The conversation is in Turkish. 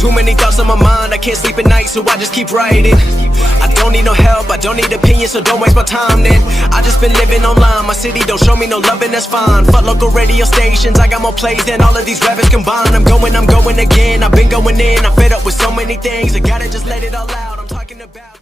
Too many thoughts on my mind, I can't sleep at night, so I just keep writing. I don't need no help, I don't need opinions, so don't waste my time then. I just been living online, my city don't show me no love and that's fine. Fuck local radio stations, I got more plays than all of these rappers combined. I'm going again, I've been going in, I'm fed up with so many things, I gotta just let it all out. I'm talking about